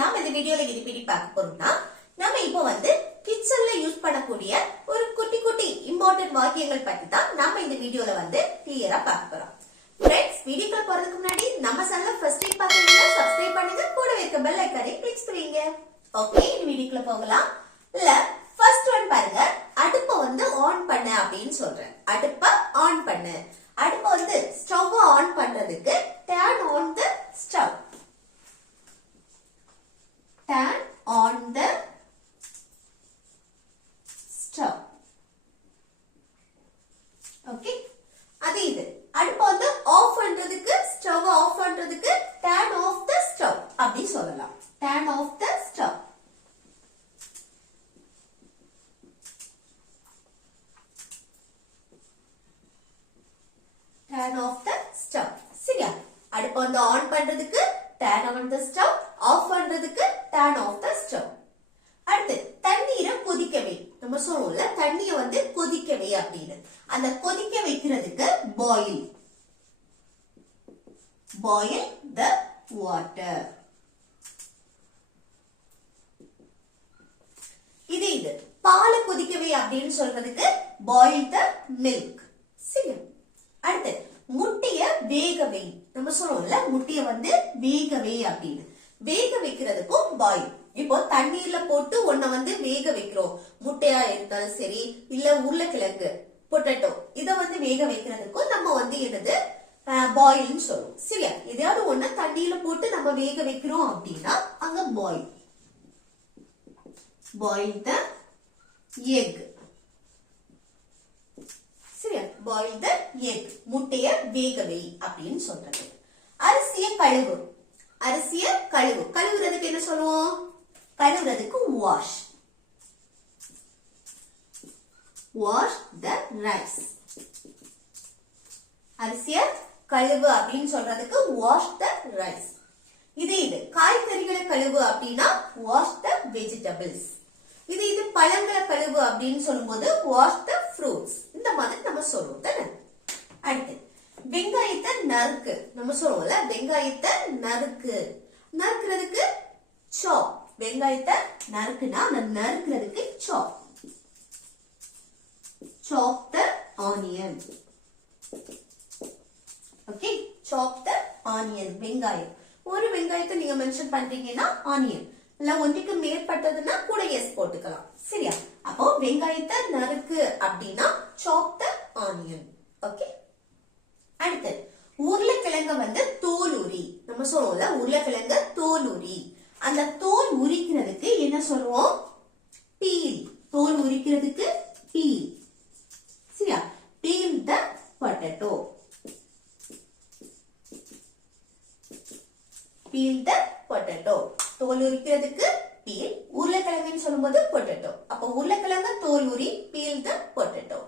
நாம இந்த வீடியோல எது பார்க்க போறோம்னா நாம இப்போ கிச்சன்ல யூஸ் பண்ணக்கூடிய ஒரு குட்டி குட்டி இம்பார்ட்டன்ட் வாக்கியங்கள் பத்தி தான் நாம இந்த வீடியோல கிளியரா பார்க்க போறோம். फ्रेंड्स வீடியோக்குள்ள போறதுக்கு முன்னாடி நம்ம சேனலை ஃபர்ஸ்ட் டைம் பாக்குறீங்கன்னா சப்ஸ்கிரைப் பண்ணுங்க, கூடவே இருக்க பெல் ஐகானை கிளிக் பண்ணுங்க. ஓகே, இந்த வீடியோக்குள்ள போகலாம். ஃபர்ஸ்ட் ஒன் பாருங்க, அடுப்பை ஆன் பண்ண அப்படின்னு சொல்றேன். அடுப்பை ஆன் பண்ணு. அடுப்பை ஸ்டவ் ஆன் பண்றதுக்கு turn on the stove. Turn on the stove. Okay, அது இது. அடுப்பை ஆஃப் பண்றதுக்கு, ஸ்டவ் ஆஃப் பண்றதுக்கு turn off the stove அப்படி சொல்லலாம். Turn off the stove. Turn off the stove. சரியா? அடுப்பை ஆன் பண்றதுக்கு turn on the stove, off பண்றதுக்கு turn off the stove. அடுத்து தண்ணீரை கொதிக்க வை. நம்ம சொல்லுவோம்ல தண்ணியை கொதிக்க வை அப்படின்னு. அந்த கொதிக்க வைக்கிறதுக்கு boil. Boil the water. இது பாலை கொதிக்க வை அப்படின்னு சொல்றதுக்கு boil the milk. சரியா? அடுத்து முட்டைய வேக வை. நம்ம சொல்லுவோம்ல முட்டைய வேக வை அப்படின்னு. வேக வைக்கிறதுக்கும் பாயில். இப்போ தண்ணீர்ல போட்டு ஒன்ன வேக வைக்கிறோம். முட்டையா இருந்தாலும் சரி, இல்ல உருளைக்கிழங்கு பொட்டேட்டோ இத வேக வைக்கிறதுக்கும் நம்ம என்னது பாயில்னு சொல்லுவோம். சரியா? எதையாவது ஒண்ணு தண்ணீர்ல போட்டு நம்ம வேக வைக்கிறோம் அப்படின்னா அங்க பாயில். Boil the egg. சரியா? Boil the egg. முட்டைய வேக வை அப்படின்னு சொல்றது. அரிசிய கழுவு. அரிசிய கழுவு. கழுவுறதுக்கு என்ன சொல்லுவோம்? கழுவுறதுக்கு வாஷ். Wash the rise. அரிசிய கழுவு அப்படின்னு சொல்றதுக்கு வாஷ் த ரைஸ். இது காய்கறிகளை கழுவு அப்படின்னா வாஷ் த வெஜிடபிள்ஸ். இது பழங்களை கழுவு அப்படின்னு சொல்லும்போது வாஷ் த ஃப்ரூட்ஸ். இந்த மாதிரி நம்ம சொல்லுவோம் தானே. அடுத்து வெங்காயத்தை நறுக்கு. நம்ம சொல்லுவோம்ல வெங்காயத்தை நறுக்கு. நறுக்கிறதுக்கு சாப். வெங்காயத்தை நறுக்குனா நறுக்கிறதுக்கு சாப். சாப் த ஆனியன். ஓகே, சாப் த ஆனியன். வெங்காயம். ஒரு வெங்காயத்தை நீங்க மென்ஷன் பண்றீங்கன்னா ஆனியன், இல்ல ஒன்றுக்கு மேற்பட்டதுன்னா கூட எஸ் போட்டுக்கலாம். சரியா? அப்போ வெங்காயத்தை நறுக்கு அப்படின்னா சாப் த ஆனியன். ஓகே. அடுத்து உருளைக்கிழங்க தோல் உரி. நம்ம சொல்லுவோம்ல உருளைக்கிழங்க தோல் உரி. அந்த தோல் உரிக்கிறதுக்கு என்ன சொல்லுவோம்? பீல். தோல் உரிக்கிறதுக்கு பீல். சரியா? பீல் த பொட்டேட்டோ. பீல் த பொட்டேட்டோ. தோல் உரிக்கிறதுக்கு பீல், உருளைக்கிழங்குன்னு சொல்லும்போது பொட்டேட்டோ. அப்ப உருளைக்கிழங்கு தோல் உரி, பீல் த பொட்டேட்டோ.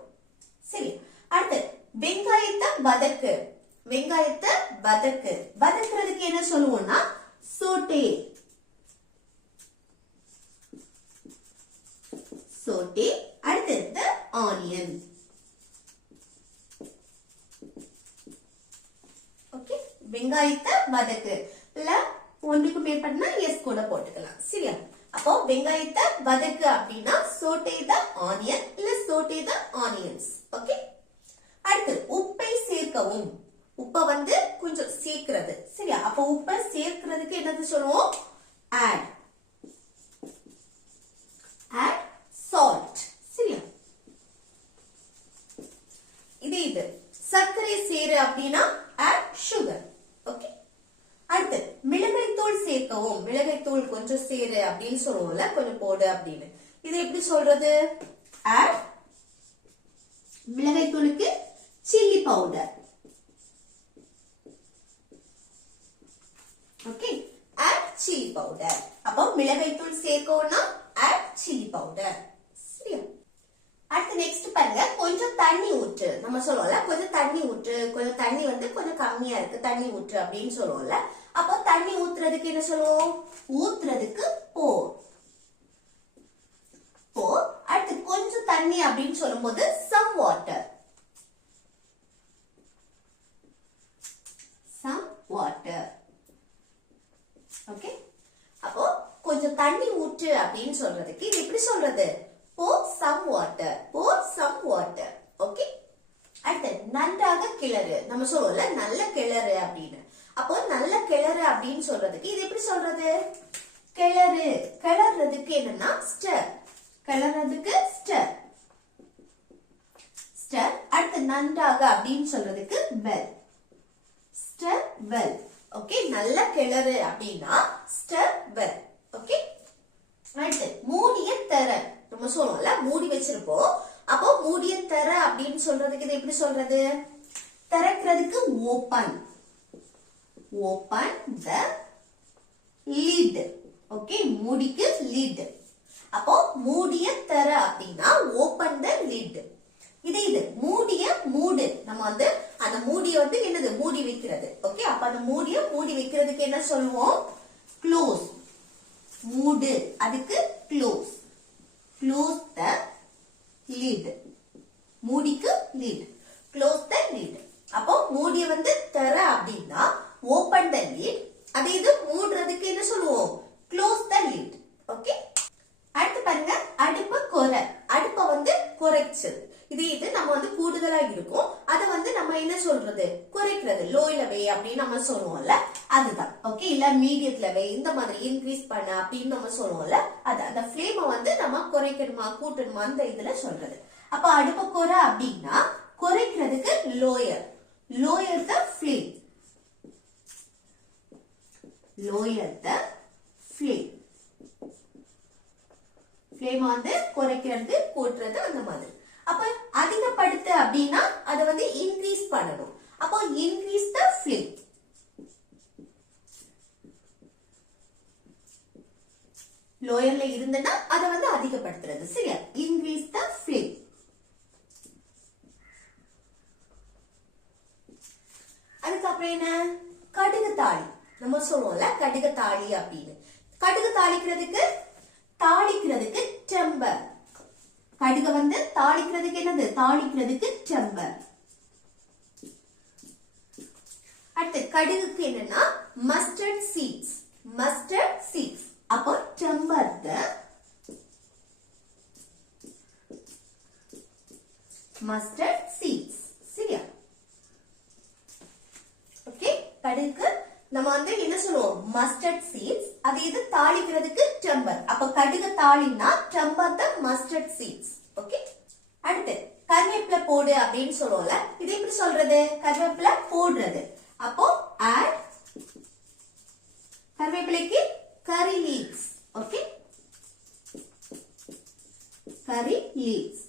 சரி. அடுத்து வெங்காயத்தை வதக்கு. வெங்காயத்தை வதக்கு. வதக்குறதுக்கு என்ன சொல்லுவோம்னா சோட்டே. சோட்டே. அடுத்து ஆனியன். ஓகே, வெங்காயத்தை வதக்கு. இல்ல ஒன்றுக்கு மேற்பட்டா எஸ் கூட போட்டுக்கலாம். சரியா? அப்போ வெங்காயத்தை வதக்கு அப்படின்னா சோட்டே த ஆனியன், இல்ல சோட்டே த ஆனியன்ஸ். ஓகே. அடுத்து உப்பை சேர்க்கவும். உப்பை கொஞ்சம் சேர்க்கிறது. சரியா? அப்ப உப்பை சேர்க்கிறதுக்கு என்னது சொல்லுவோம்? ஆட். Add salt. சரியா? இது சர்க்கரை சேரு அப்படின்னா ஆட் சுகர். ஓகே. அடுத்து மிளகாய் தூள் சேர்க்கவும். மிளகாய் தூள் கொஞ்சம் சேரு அப்படின்னு சொல்லுவோம்ல, கொஞ்சம் போடு அப்படின்னு. இது எப்படி சொல்றது? ஆட் மிளகாய் தூளுக்கு chilli powder. Okay, add chilli powder. அப்போ மிளகாய் தூள் சேர்க்கணும்னா ஆட் சில்லி பவுடர். சரியா? அடுத்து நெக்ஸ்ட் பாருங்க, கொஞ்சம் தண்ணி ஊற்று. நம்ம சொல்லுவோம்ல கொஞ்சம் தண்ணி ஊற்று, கொஞ்சம் தண்ணி கொஞ்சம் கம்மியா இருக்கு, தண்ணி ஊற்று அப்படின்னு சொல்லுவோம்ல. அப்போ தண்ணி ஊத்துறதுக்கு என்ன சொல்லுவோம்? ஊத்துறதுக்கு போர். போர். அடுத்து கொஞ்சம் தண்ணி அப்படின்னு சொல்லும்போது some water. some water. Okay. அப்போ தண்ணி ஊற்று அப்படின்னு சொல்றதுக்கு இது எப்படி சொல்றது? pour some water, pour some water. Okay, அடுத்து நன்றாக கிளறு. நம்ம சொல்லுவோம்ல நல்ல கிளறு அப்படின்னு. அப்போ நல்ல கிளறு அப்படின்னு சொல்றதுக்கு இது எப்படி சொல்றது? கிளறு. கிளறதுக்கு என்னன்னா ஸ்டர். கிளறதுக்கு ஸ்டர். ஸ்டர். அடுத்து நன்றாக அப்படின்னு சொல்றதுக்கு வெல். ஸ்டர் வெல். ஓகே, நல்ல கிளறு அப்படின்னா ஸ்டர் வெல். ஓகே, அடுத்து மூடிய தர. நம்ம சொல்லுவோம்ல மூடி வச்சிருப்போம். அப்போ மூடிய தர அப்படின்னு சொல்றதுக்கு இது எப்படி சொல்றது? திறக்கிறதுக்கு open. Open the lid. Okay, மூடிக்கு lid. அப்போ மூடிய தர அப்படின்னா ஓபன் த lid. இது மூடிய மூடு. நம்ம வந்து அந்த மூடிய வந்து என்னது? மூடி வைக்கிறது. ஓகே, அப்ப அந்த மூடிய மூடி வைக்கிறதுக்கு என்ன சொல்லுவோம்? க்ளோஸ். மூடு அதுக்கு close. Close the lid. மூடிக்கு lid. Close the lid. அப்போ மூடிய வந்து தர அப்படின்னா ஓபன் த lid. அதே இது மூடுறதுக்கு என்ன சொல்லுவோம்? Close the lid. ஓகே, அடுத்து பாருங்க அடுப்ப குறை. அடுப்ப வந்து குறைச்சல். இது நம்ம வந்து கூடுதலா இருக்கும். அத வந்து நம்ம என்ன சொல்றது? குறைக்கிறது. லோயில வை அப்படின்னு நம்ம சொல்லுவோம்ல, அதுதான். ஓகே, இல்ல மீடியத்துல வை, இந்த மாதிரி இன்க்ரீஸ் பண்ண அப்படின்னு நம்ம சொல்லுவோம்ல, அது அந்த ஃப்ளேமை வந்து நம்ம குறைக்கணுமா கூட்டணுமா அந்த இதுல சொல்றது. அப்ப அடுப்ப குறை அப்படின்னா குறைக்கிறதுக்கு லோயர். லோயர் த ஃப்ளேம். லோயர் த ஃப்ளேம். ஃப்ளேம் வந்து குறைக்கிறது கூட்டுறது அந்த மாதிரி. அப்ப அதிகப்படுத்து அப்படின்னா அதை வந்து இன்க்ரீஸ் பண்ணணும். அப்போ இன்க்ரீஸ் த ஃப்ளேம். லோயர்ல இருந்தனா அதை வந்து அதிகப்படுத்துறது. சரியா? Increase the flame. அதுக்கப்புறம் என்ன? கடுகு தாளி. நம்ம சொல்லுவோம்ல கடுகு தாளி அப்படின்னு. கடுகு தாளிக்கிறதுக்கு தாளிக்கிறதுக்கு டெம்பர். கடுகு வந்து தாளிக்கிறதுக்கு என்னது? தாளிக்கிறதுக்கு டெம்பர். அடுத்து கடுகுக்கு என்னன்னா மஸ்டர்ட் சீட்ஸ். Mustard seeds. அப்போ டெம்பர் த மஸ்டர்ட் சீட்ஸ். சரியா? ஓகே, கடுகு நம்ம வந்து என்ன சொல்லுவோம்? Mustard seeds. அது இது தாளிக்கிறதுக்கு டெம்பர். அப்ப கடுகு தாளினா temper the mustard seeds. Okay, அடுத்து கருவேப்பிலை போடு அப்படின்னு சொல்லுவோம்ல, இது எப்படி சொல்றது? கருவேப்பிலை போடுறது. அப்போ ஆட் கருவேப்பிலைக்கு curry leaves. Okay, curry leaves.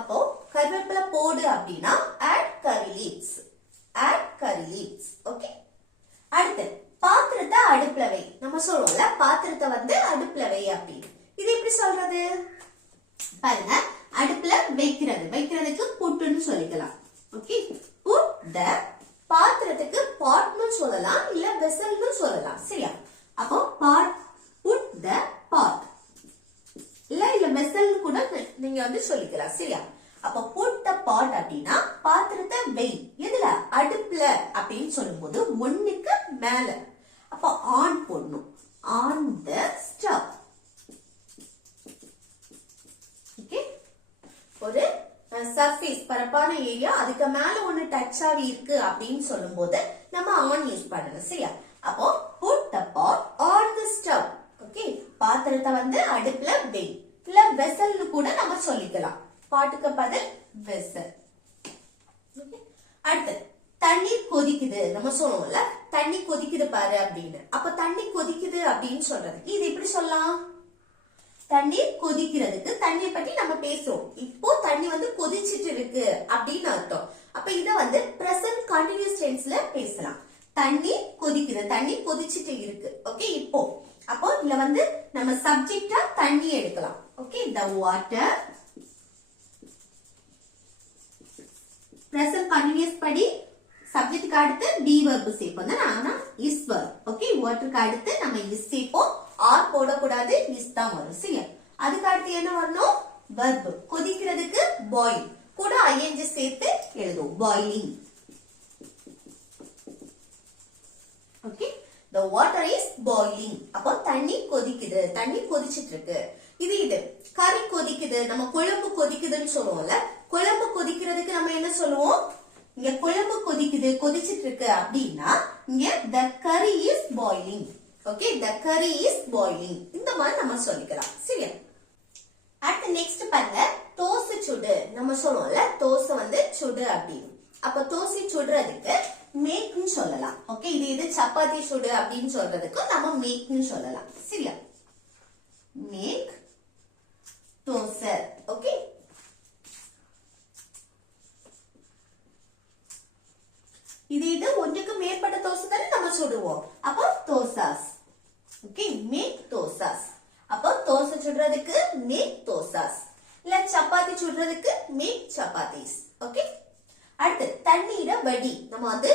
அப்போ கருவேப்பிலை போடு அப்படின்னா add curry leaves. add curry leaves. Okay, அடுத்து பாத்திரத்தை அடுப்புல வை. நம்ம சொல்லுவோம்ல பாத்திரத்தை வந்து அடுப்புல வை அப்படின்னு. இது எப்படி சொல்றது? பாருங்க, அடுப்புல வைக்கிறது. வைக்கிறதுக்கு புட்டுன்னு சொல்லிக்கலாம். Okay, put the. பாத்திரத்துக்கு பாட்னு சொல்லலாம், இல்ல வெசல்னு சொல்லலாம். சரியா? அப்போ பாட், put the pot. இல்ல வெசல் கூட நீங்க வந்து சொல்லிக்கலாம். சரியா? அப்ப put the pot அப்படின்னா பாத்திரத்தை வை. எதுல? அடுப்புல அப்படின்னு சொல்லும்போது ஒண்ணுக்கு மேல. அப்ப ஆன் போடணும். On the stove. ஓகே, ஒரு சர்ஃபேஸ் பரப்பான ஏரியா, அதுக்கு மேல ஒண்ணு டச் ஆகி இருக்கு அப்படின்னு சொல்லும் போது நம்ம ஆன் யூஸ் பண்ணணும். சரியா? அப்போ put the pot on the stove. Okay, பாத்திரத்தை வந்து அடுப்புல வை. இல்ல வெசல்னு கூட நம்ம சொல்லிக்கலாம். பாட்டுக்கு பதில் வெசல். அடுத்து தண்ணீர் கொதிக்குது. நம்ம சொல்லுவோம்ல தண்ணி கொதிக்குது பாரு அப்படின்னு. அப்ப தண்ணி கொதிக்குது அப்படின்னு சொல்றதுக்கு இது எப்படி சொல்லலாம்? தண்ணீர் கொதிக்கிறதுக்கு தண்ணியை பற்றி நம்ம பேசுறோம். இப்போ தண்ணி வந்து கொதிச்சிட்டு இருக்கு அப்படின்னு அர்த்தம். அப்ப இத வந்து பிரசன்ட் கண்டினியூஸ் டென்ஸ்ல பேசலாம். தண்ணி கொதிக்குது, தண்ணி கொதிச்சிட்டு இருக்கு. ஓகே, இப்போ அப்போ இதுல வந்து நம்ம சப்ஜெக்டா தண்ணி எடுக்கலாம். Okay, the water. present continuous படி சப்ஜெக்ட்க்கு அடுத்து be verb சேர்ப்போம். ஆனா is verb. ஓகே, waterக்கு அடுத்து நம்ம is சேர்ப்போம். ஆர் போடக்கூடாது, is தான் வரும். சரியா? அதுக்கு அடுத்து என்ன வரணும்? verb. கொதிக்கிறதுக்கு boil. கூட ing சேர்த்து எழுதுவோம். boiling. Okay, the the water is boiling. அப்போ தண்ணி கொதிக்குது, தண்ணி கொதிச்சிட்டு இருக்கு. இது கறி கொதிக்குது, நம்ம குழம்பு கொதிக்குதுன்னு சொல்லுவோம்ல. குழம்பு கொதிக்கிறதுக்கு நம்ம என்ன சொல்லுவோம்? இங்க குழம்பு கொதிக்குது, கொதிச்சிட்டு இருக்கு அப்படின்னா இங்க the curry is boiling. Okay, the curry is boiling. இந்த மாதிரி நம்ம சொல்லிக்கலாம். சரியா? அடுத்து நெக்ஸ்ட் பாருங்க, தோசை சுடு. நம்ம சொல்லுவோம்ல தோசை வந்து சுடு அப்படின்னு. அப்ப தோசை சுடுறதுக்கு மேக்னு சொல்லலாம். ஓகே, இது சப்பாத்தி சுடு அப்படின்னு சொல்றதுக்கு நம்ம மேக்னு சொல்லலாம். சரியா? மேக் தோசை. ஓகே, இது ஒன்றுக்கு மேற்பட்ட தோசை தானே நம்ம சுடுவோம். அப்போ தோசாஸ். Okay, make dosas. அப்போ தோசை சுடுறதுக்கு மேக் தோசாஸ், இல்ல சப்பாத்தி சுடுறதுக்கு மேக் சப்பாத்திஸ். ஓகே, அடுத்து தண்ணீரை வடி. நம்ம வந்து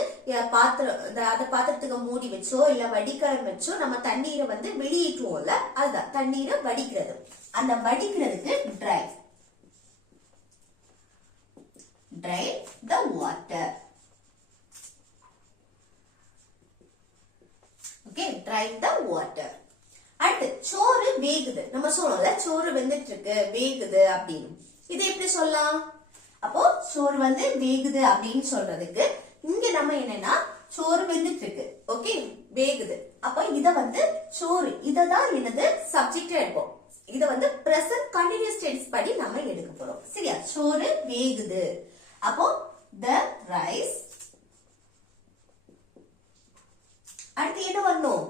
பாத்திரத்துக்கு மூடி வச்சோ இல்ல வடிகலம் வச்சோ நம்ம தண்ணீரை வந்து வெளியேற்றுவோம்ல, அதுதான் தண்ணீரை வடிக்கிறது. அந்த வடிக்கிறதுக்கு drain. Drain the water. Okay, drain the water. அடுத்து சோறு வேகுது. நம்ம சொல்றோம்ல சோறு வெந்துட்டு இருக்கு, வேகுது அப்படின்னு. இதை எப்படி சொல்லலாம்? அப்போ சோறு வந்து வேகுது அப்படின்னு சொல்றதுக்கு இங்க நம்ம என்னன்னா சோறு வெந்துட்டு இருக்கு. ஓகே, வேகுது. அப்ப இத வந்து சோறு, இததான் என்னது சப்ஜெக்ட் எடுப்போம். இத வந்து பிரசன்ட் கண்டினியூஸ் டென்ஸ் படி நம்ம எடுக்க போறோம். சரியா? சோறு வேகுது. அப்போ the rice. அடுத்து என்ன வரணும்?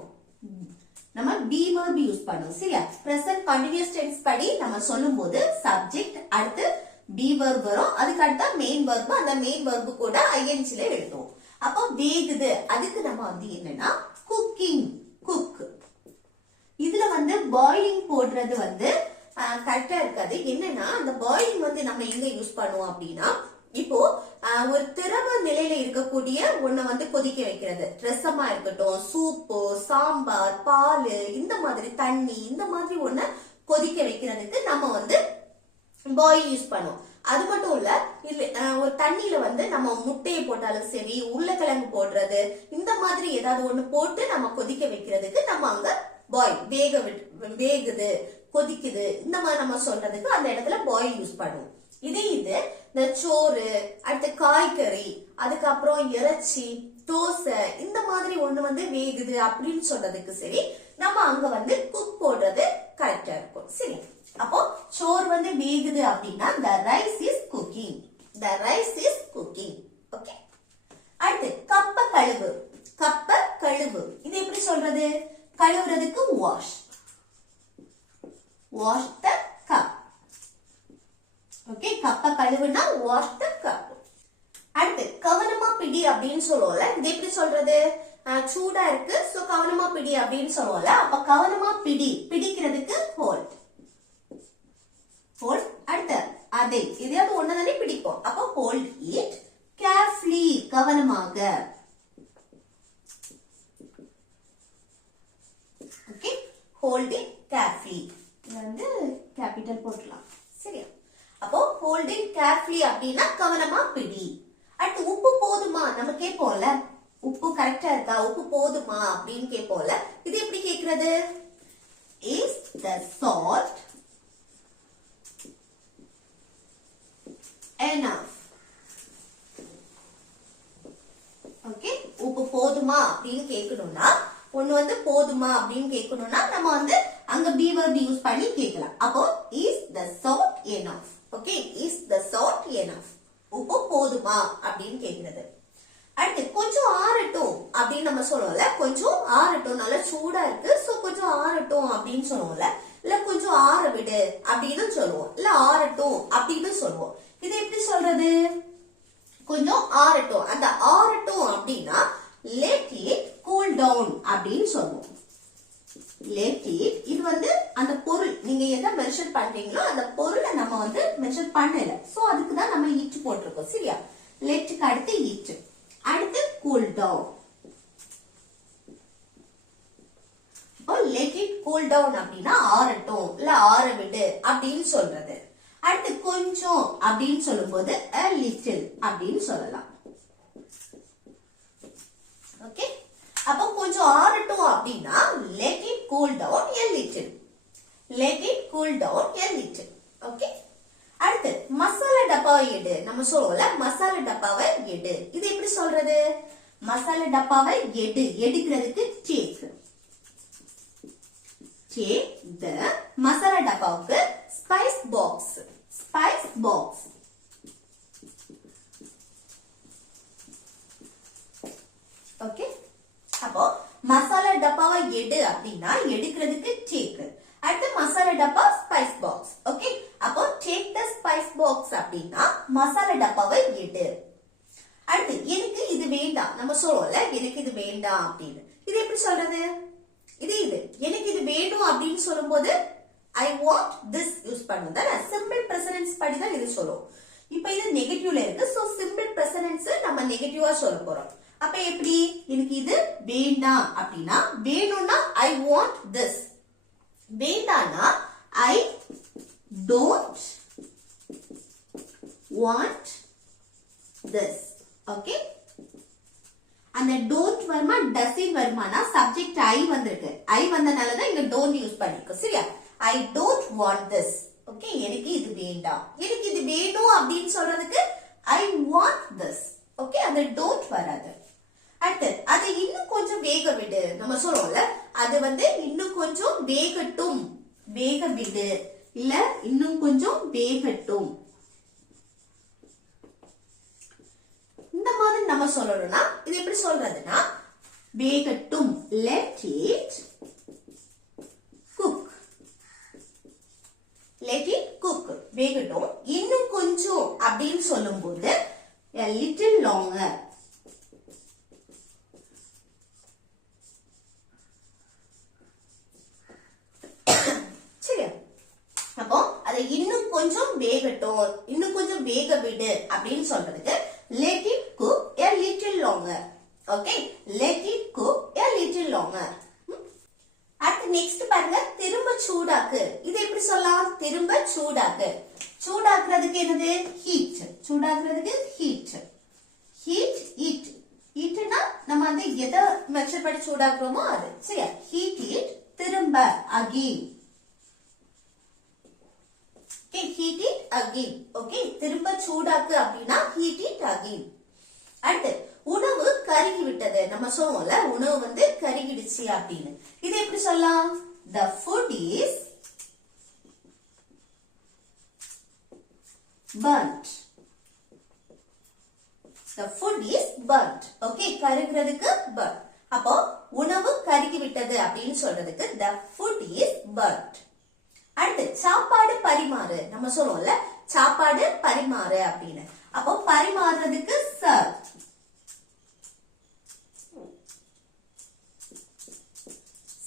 நம்ம be verb யூஸ் பண்ணோம். சரியா? பிரசன்ட் கண்டினியூஸ் டென்ஸ் படி நம்ம சொல்லும்போது சப்ஜெக்ட் அடுத்து be verb வரும். அதுக்கு அடுத்த மெயின் verb, அந்த மெயின் verb கூட ing ல எழுதுவோம். அப்போ வேகுது, அதுக்கு நம்ம வந்து என்னன்னா குக்கிங், குக். இதுல வந்து பாயிலிங் போடுறது வந்து கரெக்டா இருக்காது. என்னன்னா அந்த பாயிலிங் வந்து நம்ம எங்க யூஸ் பண்ணுவோம் அப்படின்னா, இப்போ ஒரு திரவ நிலையில இருக்கக்கூடிய ஒண்ண வந்து கொதிக்க வைக்கிறது. ரசமா இருக்கட்டும், சூப்பு, சாம்பார், பால், இந்த மாதிரி தண்ணி, இந்த மாதிரி ஒண்ண கொதிக்க வைக்கிறதுக்கு நம்ம வந்து பாயில் யூஸ் பண்ணுவோம். அது மட்டும் இல்ல, ஒரு தண்ணியில வந்து நம்ம முட்டையை போட்டாலும் சரி, உருளைக்கிழங்கு போடுறது, இந்த மாதிரி ஏதாவது ஒண்ணு போட்டு நம்ம கொதிக்க வைக்கிறதுக்கு நம்ம அங்க பாயில், வேகுது, கொதிக்குது, இந்த மாதிரி நம்ம சொல்றதுக்கு அந்த இடத்துல பாயில் யூஸ் பண்ணுவோம். இது இந்த சோறு, அடுத்து காய்கறி, அதுக்கப்புறம் இறைச்சி, தோசை, இந்த மாதிரி ஒண்ணு வந்து வேகுது அப்படின்னு சொல்றதுக்கு சரி நம்ம அங்க வந்து குக் போடுறது கரெக்டா இருக்கும். சரி, அப்போ சோறு வந்து வேகுது அப்படின்னா the rice is cooking. The rice is cooking. Okay, அடுத்து கப்ப கழுவு. கப்ப கழுவு இது எப்படி சொல்றது? கழுவுறதுக்கு wash. Wash the cup. Okay, கப்ப கழுவுனா wash the cup. அடுத்து கவனமா பிடி அப்படின்னு சொல்லுவோம்ல, இது எப்படி சொல்றது? சூடா இருக்கு, சோ கவனமா பிடி அப்படின்னு சொல்லுவோம்ல. அப்ப கவனமா பிடி, பிடிக்கிறதுக்கு hold. hold. அடுத்து அதை எதையாவது ஒன்னதானே பிடிப்போம். அப்ப hold it carefully, கவனமாக. Okay, hold it carefully. இது வந்து கேபிட்டல் போடலாம். சரியா? அப்போ hold it carefully அப்படின்னா கவனமா பிடி. அடுத்து உப்பு போதுமா நம்ம கேட்போம்ல, உப்பு கரெக்டா இருக்கா, உப்பு போதுமா அப்படின்னு கேட்போம்ல. இது எப்படி கேக்குறது? Is the salt enough? Okay, உப்பு போதுமா அப்படின்னு கேட்கணும்னா, ஒண்ணு வந்து போதுமா அப்படின்னு கேட்கணும்னா நம்ம வந்து அங்க be verb யூஸ் பண்ணி கேட்கலாம். அப்போ is the salt enough? Okay, is the salt enough? உப்பு போதுமா அப்படின்னு கேக்குறது. அடுத்து கொஞ்சம் ஆறட்டும் அப்படின்னு நம்ம சொல்லுவோம்ல, கொஞ்சம் ஆறட்டும், நல்லா சூடா இருக்கு, சோ கொஞ்சம் ஆறட்டும் அப்படின்னு சொல்லுவோம்ல, இல்ல கொஞ்சம் ஆற விடு அப்படின்னு சொல்லுவோம், இல்ல ஆறட்டும் அப்படின்னு சொல்லுவோம். இது எப்படி சொல்றது? கொஞ்சம் ஆறட்டும். அந்த ஆறட்டும் அப்படின்னா let it cool down அப்படின்னு சொல்லுவோம். let it, இது வந்து அந்த பொருள் நீங்க எதை மென்ஷன் பண்றீங்களோ அந்த பொருளை நம்ம வந்து மென்ஷன் பண்ணல, சோ அதுக்கு தான் நம்ம it போட்டிருக்கோம். சரியா? letக்கு அடுத்து it, அடுத்து cool down. இப்போ let it cool down அப்படின்னா ஆறட்டும், இல்ல ஆற விடு அப்படின்னு சொல்றது. அடுத்து கொஞ்சம் அப்படின்னு சொல்லும்போது a little அப்படின்னு சொல்லலாம். ஓகே, அப்போ கொஞ்சம் ஆறட்டும் அப்படின்னா let it cool down a little. Let it cool down a little. Okay? அடுத்து மசாலா டப்பாவை எடு. நம்ம சொல்லுவோம்ல மசாலா டப்பாவை எடு. இது எப்படி சொல்றது? மசாலா டப்பாவை எடு. எடுக்கிறதுக்கு take. Take the masala டப்பாவுக்கு spice box. Spice box. Okay? அப்போ மசாலா டப்பாவை எடு அப்படின்னா எடுக்கிறதுக்கு take. அடுத்து மசாலா டப்பா ஸ்பைஸ் பாக்ஸ். ஓகே, அப்போ டேக் த ஸ்பைஸ் பாக்ஸ் அப்படின்னா மசாலா டப்பாவை எடு. அடுத்து எனக்கு இது வேண்டாம். நம்ம சொல்லுவோம்ல எனக்கு இது வேண்டாம் அப்படின்னு. இது எப்படி சொல்றது? இது எனக்கு இது வேணும் அப்படின்னு சொல்லும்போது I want this யூஸ் பண்ணுதானே. சிம்பிள் பிரசன்ஸ் படி தான் இது சொல்லுவோம். இப்போ இது நெகட்டிவ்ல இருக்கு. சோ சிம்பிள் பிரசன்ஸ் நம்ம நெகட்டிவா சொல்ல போறோம். அப்ப எப்படி? எனக்கு இது வேண்டாம் அப்படின்னா வேணும்னா I want this. வேண்டானா I don't want this. Okay? அந்த don't வருமா doesn't வருமானா சப்ஜெக்ட் I வந்திருக்கு. I வந்தனால தான் இங்க don't யூஸ் பண்ணிருக்கோம். சரியா? I don't want this. Okay? எனக்கு இது வேண்டாம். எனக்கு இது வேணும் அப்படின்னு சொல்றதுக்கு I want this. Okay? அந்த don't வராது. அடுத்து அது இன்னும் கொஞ்சம் வேக விடு. நம்ம சொல்றோம்ல அது இன்னும் கொஞ்சம் வேகட்டும். வேக விடு இல்ல இன்னும் கொஞ்சம் வேகட்டும். இந்த மாதிரி நம்ம சொல்லணும்னா இது எப்படி சொல்றதுன்னா வேகட்டும். let it cook. let it cook. வேகட்டும். இன்னும் கொஞ்சம் அப்படின்னு சொல்லும்போது a little longer. அப்போ அதை இன்னும் கொஞ்சம் வேகட்டும், இன்னும் கொஞ்சம் வேக விடு அப்படின்னு சொல்றதுக்கு let it cook a little longer. Okay? let it cook a little longer. அடுத்து நெக்ஸ்ட் பாருங்க திரும்ப சூடாக்கு. இது எப்படி சொல்லலாம்? திரும்ப சூடாக்கு. சூடாக்குறதுக்கு என்னது? ஹீட். சூடாக்குறதுக்கு ஹீட். Heat it. ஹீட்னா நம்ம எதை மெஷர் பண்ணி சூடாக்குறோமோ அது. சரியா? ஹீட் இட் திரும்ப again. Okay, heat it again. Okay, திரும்ப சூடாக்கு அப்படின்னா heat it again. அடுத்து உணவு கருகி விட்டது. நம்ம சொல்லுவோம்ல உணவு கருகிடுச்சு அப்படின்னு. இது எப்படி சொல்லலாம்? The food is burnt. The food is burnt. Okay, கருகிறதுக்கு burnt. அப்போ உணவு கருகி விட்டது அப்படின்னு சொல்றதுக்கு the food is burnt. அடுத்து சாப்பாடு பரிமாறு. நம்ம சொல்லுவோம்ல சாப்பாடு பரிமாறு அப்படின்னு. அப்போ பரிமாறுறதுக்கு serve.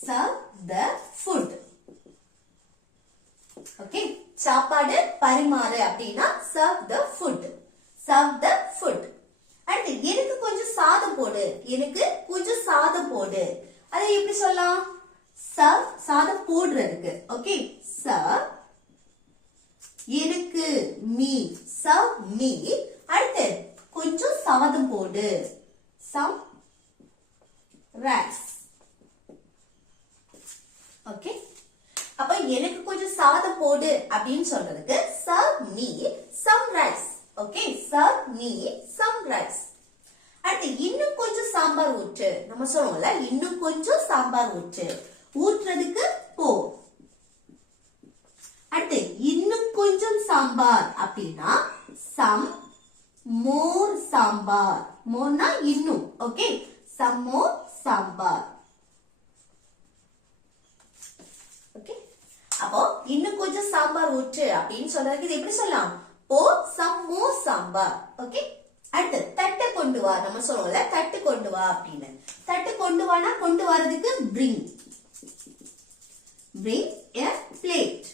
serve the food. Okay, சாப்பாடு பரிமாறு அப்படின்னா serve the food. serve the food. அடுத்து எனக்கு கொஞ்சம் சாதம் போடு. எனக்கு கொஞ்சம் சாதம் போடு. அதை எப்படி சொல்லலாம்? serve சாதம் போடுறதுக்கு. ஓகே, serve எனக்கு me. serve me. அடுத்து கொஞ்சம் சாதம் போடு. some rice. ஓகே, அப்ப எனக்கு கொஞ்சம் சாதம் போடு அப்படின்னு சொல்றதுக்கு serve me some rice. Okay, serve me some rice. அடுத்து இன்னும் கொஞ்சம் சாம்பார் ஊற்று. நம்ம சொல்லுவோம்ல இன்னும் கொஞ்சம் சாம்பார் ஊற்று. ஊற்றுறதுக்கு pour. அடுத்து இன்னும் கொஞ்சம் சாம்பார் அப்படின்னா some more சாம்பார். மோர்னா இன்னும். Okay, some more sambar. Okay, அப்போ இன்னும் கொஞ்சம் சாம்பார் ஊற்று அப்படின்னு சொல்றதுக்கு இது எப்படி சொல்லலாம்? pour some more sambar. Okay, அடுத்து தட்டு கொண்டு வா. நம்ம சொல்லுவோம்ல தட்டு கொண்டு வா அப்படின்னு. தட்டு கொண்டு வானா கொண்டு வரதுக்கு bring. bring a plate.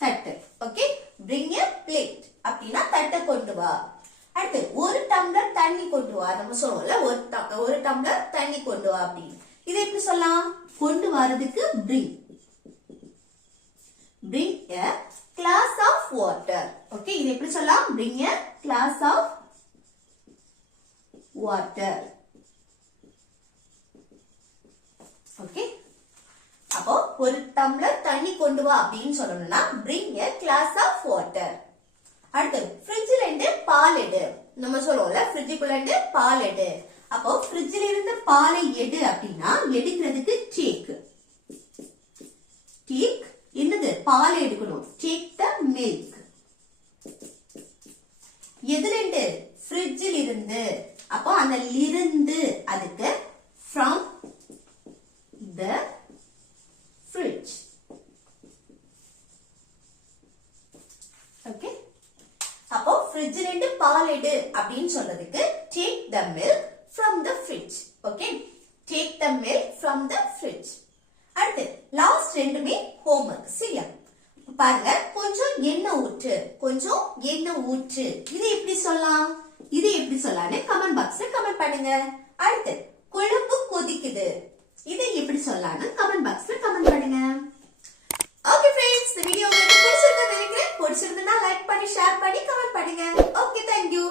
தட்டு. ஓகே, bring a plate அப்படின்னா தட்டை கொண்டு வா. அடுத்து ஒரு டம்ளர் தண்ணி கொண்டு வா. நம்ம சொல்லுவோம்ல ஒரு டம்ளர் தண்ணி கொண்டு வா அப்படின்னு. இதை எப்படி சொல்லலாம்? கொண்டு வரதுக்கு bring. bring a glass of water. Okay, இது எப்படி சொல்லலாம்? bring a glass of water. ஒரு டம்ளர் தண்ணி கொண்டு வா அப்படின்னு சொல்லணும்னா bring a glass of water. அடுத்து ஃப்ரிட்ஜ்ல இருந்து பால் எடு. நம்ம சொல்லுவோம்ல ஃப்ரிட்ஜுக்குள்ள இருந்து பால் எடு. அப்போ ஃப்ரிட்ஜ்ல இருந்து பாலை எடு அப்படின்னா எடுக்கிறதுக்கு டேக். டேக் என்னது? பால் எடுக்கணும். Take the milk. எதுல இருந்து? ஃப்ரிட்ஜில் இருந்து. அப்போ அந்த இருந்து அதுக்கு from the fridge. ஓகே, அப்போ ஃப்ரிட்ஜ்ல இருந்து பால் எடு அப்படின்னு சொல்றதுக்கு take the milk from the fridge. Okay, take the milk from the fridge. அடுத்து லாஸ்ட் ரெண்டுமே ஹோம்வொர்க். சரியா? பாருங்க, கொஞ்சம் எண்ணெய் ஊற்று, கொஞ்சம் எண்ணெய் ஊற்று. இது எப்படி சொல்லலாம்? இது எப்படி சொல்லலாம்னு கமெண்ட் பாக்ஸ்ல கமெண்ட் பண்ணுங்க. அடுத்து குழம்பு கொதிக்குது. இது எப்படி சொல்லலாம்னு கமெண்ட் பாக்ஸ்ல கமெண்ட் பண்ணுங்க. ஓகே फ्रेंड्स, இந்த வீடியோ உங்களுக்கு பிடிச்சிருக்குன்னு நினைக்கிறேன். பிடிச்சிருந்தா லைக் பண்ணி ஷேர் பண்ணி கமெண்ட் பண்ணுங்க. Okay, thank you.